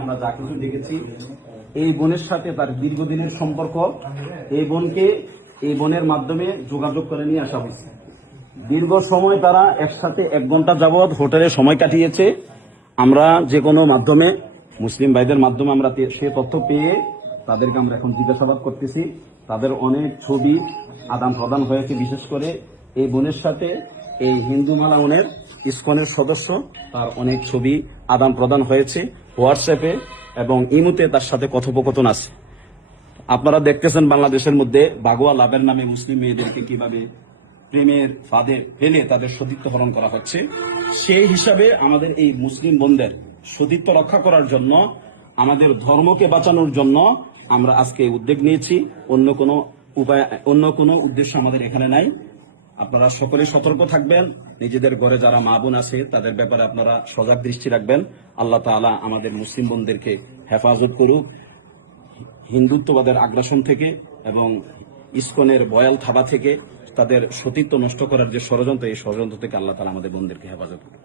আমরা যা কিছু দেখেছি, এই বোনের সাথে তার দীর্ঘদিনের সম্পর্ক, এই বোনকে এই বোনের মাধ্যমে যোগাযোগ করে নিয়ে আসা হয়েছে। দীর্ঘ সময় তারা একসাথে 1 ঘন্টা যাবৎ হোটেলে সময় কাটিয়েছে। আমরা যে কোনো মাধ্যমে, মুসলিম ভাইদের মাধ্যমে আমরা সে তথ্য পেয়ে তাদেরকে আমরা এখন জিজ্ঞাসাবাদ করতেছি। তাদের অনেক ছবি আদান প্রদান হয়েছে, বিশেষ করে এই বোনের সাথে এই হিন্দু মালাউনের ইসকনের সদস্য, তার অনেক ছবি আদান প্রদান হয়েছে হোয়াটসঅ্যাপে এবং ইমুতে তার সাথে কথোপকথন আছে। আপনারা দেখতেছেন বাংলাদেশের মধ্যে বাগুয়া লাভের নামে মুসলিম মেয়েদেরকে কিভাবে প্রেমের ফাঁদে ফেলে তাদের সতীত্ব হরণ করা হচ্ছে। সেই হিসাবে আমাদের এই মুসলিম বোনদের সতীত্ব রক্ষা করার জন্য, আমাদের ধর্মকে বাঁচানোর জন্য আমরা আজকে উদ্যোগ নিয়েছি। অন্য কোনো উদ্দেশ্য আমাদের এখানে নাই। আপনারা সকলে সতর্ক থাকবেন, নিজেদের ঘরে যারা মা বোন আছে তাদের ব্যাপারে আপনারা সজাগ দৃষ্টি রাখবেন। আল্লাহ তাআলা আমাদের মুসলিম বোনদেরকে হেফাজত করুক হিন্দুত্ববাদের আগ্রাসন থেকে এবং ইসকনের বয়াল থাবা থেকে, তাদের সতীত্ব নষ্ট করার যে ষড়যন্ত্র, এই ষড়যন্ত্র থেকে আল্লাহ তাআলা আমাদের বোনদেরকে হেফাজত করুক।